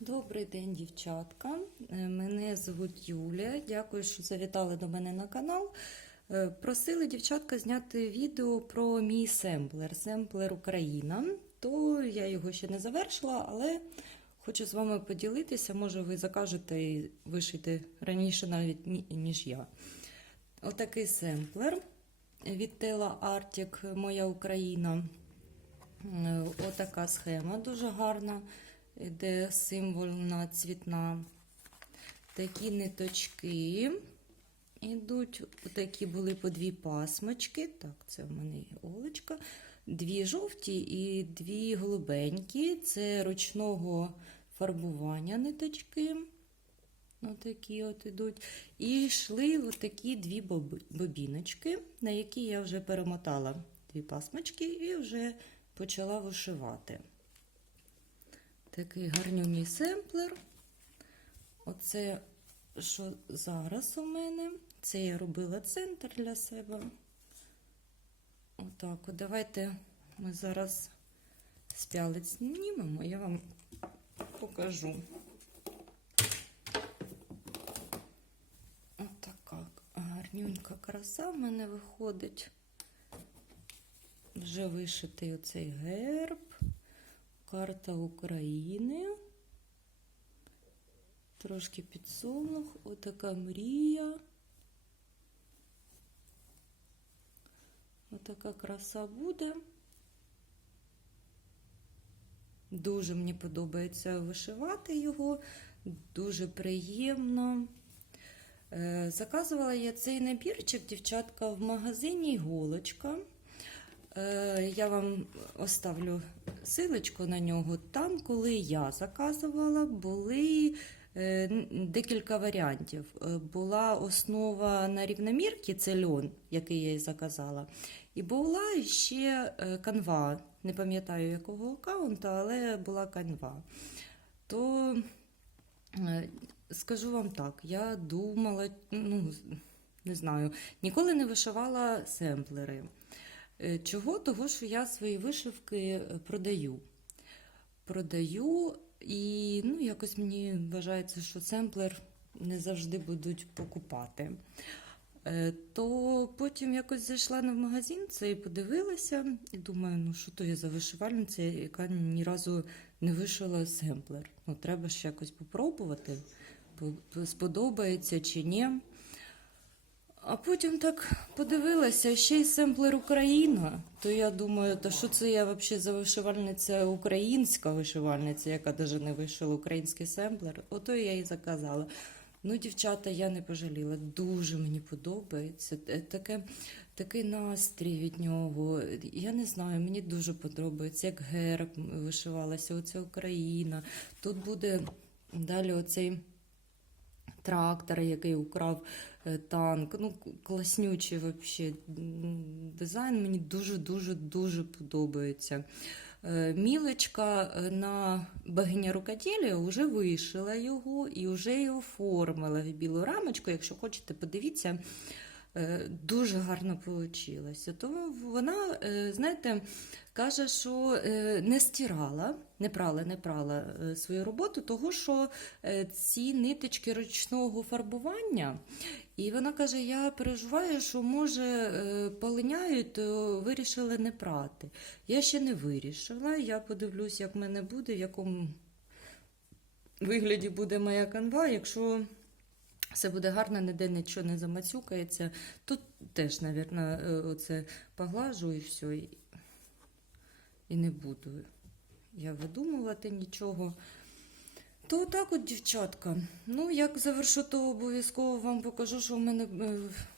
Добрий день, дівчатка. Е, Мене звуть Юлія. Дякую, що завітали до мене на канал. Е, Просили дівчатка зняти відео про мій семплер, семплер Україна. То я його ще не завершила, але хочу з вами поділитися. Може, ви закажете і вишите раніше навіть ніж я. Отакий семплер від Тела Arctic, моя Україна. Е, Отака схема дуже гарна, де символьна цвітна. Такі ниточки ідуть. Такі були по дві пасмочки. Так, це в мене олочка. Дві жовті і дві голубенькі. Це ручного фарбування ниточки. Отакі от ідуть. І йшли отакі дві бобіночки, на які я вже перемотала дві пасмочки і вже почала вишивати. Такий гарнюній семплер. Оце, що зараз у мене, це я робила центр для себе. Отак, от давайте ми зараз спялець знімемо, я вам покажу. Отака гарнюнька краса в мене виходить. Вже вишитий оцей герб, карта України. Трошки підсолнух, отака мрія. Отака краса буде. Дуже мені подобається вишивати його, дуже приємно. Е, Заказувала я цей набірчик, дівчатка, в магазині Іголочка. Е, Я вам оставлю силочку на нього. Там, коли я заказувала, були е, декілька варіантів. Е, Була основа на рівномірці, це льон, який я і заказала. І була ще канва. Не пам'ятаю якого аккаунта, але була канва. То скажу вам так, я думала, ну, не знаю, ніколи не вишивала семплери. Е, Чого? Того, що я свої вишивки е, продаю. Продаю, і ну, якось мені вважається, що семплер не завжди будуть покупати. Е, То потім якось зайшла на магазин це і подивилася, і думаю, ну що то я за вишивальниця, яка ні разу не вишила семплер. Ну, треба ж якось попробувати, по- сподобається чи ні. А потім так подивилася, ще й семплер Україна. То я думаю, та що це я взагалі за вишивальниця українська вишивальниця, яка навіть не вишила український семплер. Ото я і заказала. Ну, дівчата, я не пожаліла. Дуже мені подобається. Е, Таке, такий настрій від нього. Я не знаю, мені дуже подобається, як герб вишивалася, оця Україна. Тут буде далі оцей трактор, який украв е, танк. Ну, класнючий вообще дизайн. Мені дуже-дуже дуже подобається. Е, Мілочка е, на богиня рукоділля вже вишила його і вже його оформила в білу рамочку. Якщо хочете, подивіться. Е, Дуже гарно вийшло. Тому вона, е, знаєте, каже, що е, не стирала, не прала, не прала свою роботу, того що ці ниточки ручного фарбування. І вона каже: я переживаю, що може полиняють, то вирішила не прати. Я ще не вирішила. Я подивлюсь, як в мене буде, в якому вигляді буде моя канва. Якщо все буде гарно, ніде нічого не замацюкається. Тут теж, мабуть, оце поглажу і все. І, не буду я видумувати нічого. То так от, дівчатка. Ну, як завершу, то обов'язково вам покажу, що в мене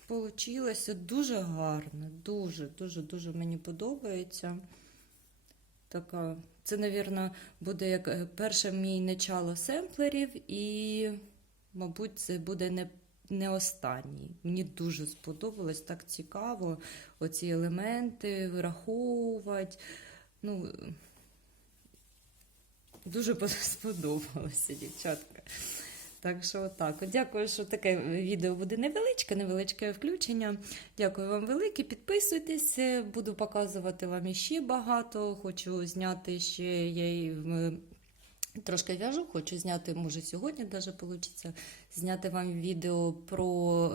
вийшло. Дуже гарно, дуже, дуже, дуже мені подобається. Така, це, мабуть, буде як е, перше мій начало семплерів, і, мабуть, це буде не, не останній. Мені дуже сподобалось, так цікаво оці елементи вираховувати. Ну, дуже сподобалося, дівчатка. Так що отак. Дякую, що таке відео буде невеличке, невеличке включення. Дякую вам велике. Підписуйтесь, буду показувати вам іще багато. Хочу зняти ще я Трошки в'яжу, хочу зняти, може сьогодні навіть вийде, зняти вам відео про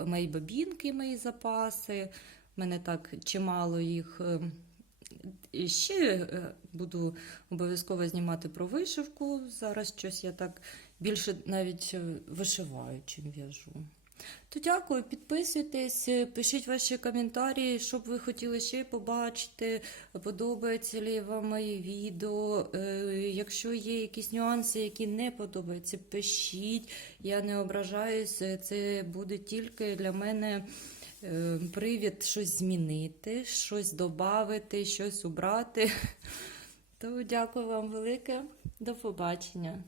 мої бабінки, мої запаси. У мене так чимало їх. І ще е, буду обов'язково знімати про вишивку. Зараз щось я так більше навіть е, вишиваю, чим в'яжу. То дякую, підписуйтесь, е, пишіть ваші коментарі, що б ви хотіли ще побачити, подобаються ли вам мої відео. Е, Якщо є якісь нюанси, які не подобаються, пишіть. Я не ображаюсь, е, це буде тільки для мене привід щось змінити, щось додати, щось убрати. То дякую вам велике. До побачення.